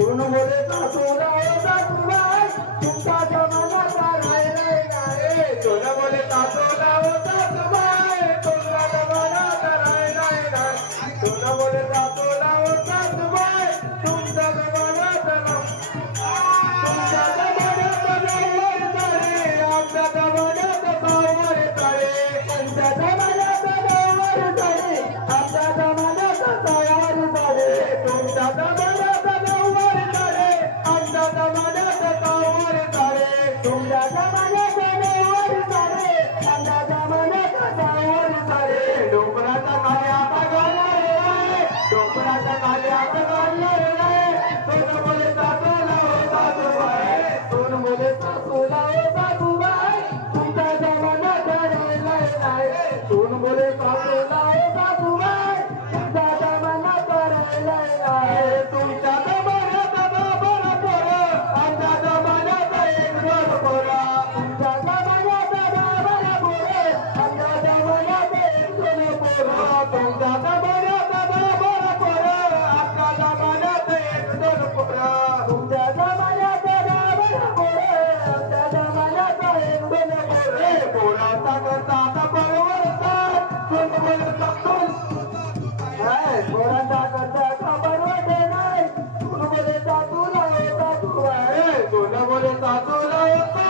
শোনো বলে তা তোরা Oh,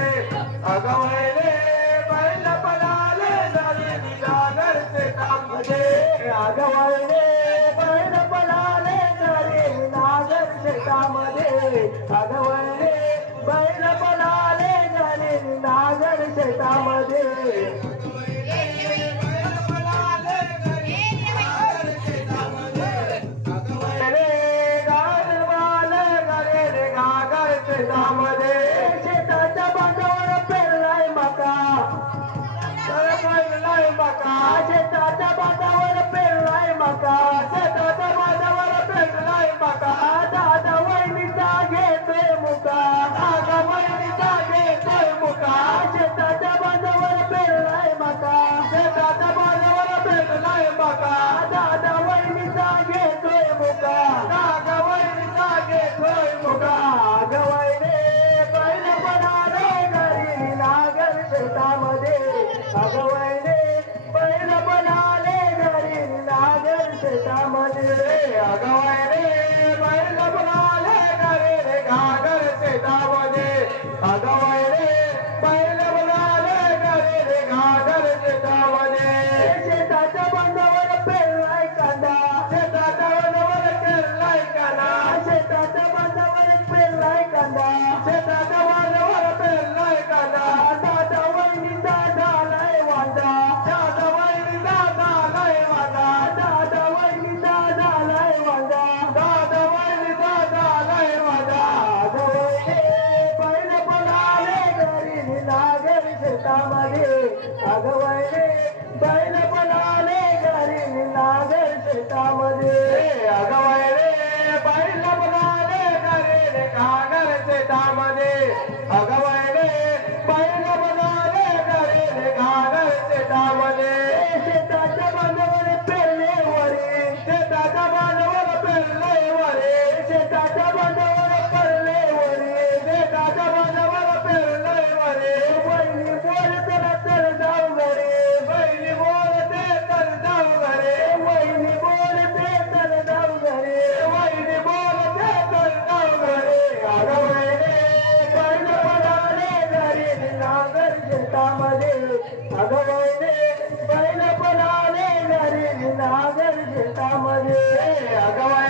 पडाले अगवळले बैल पडाले झाले निरागरचे काममध्ये माझ्यावर पेरलाय मका. शेताच्या माझ्यावर पेरलाय मका. ರಾಮನೇ ಅಗವಾಯ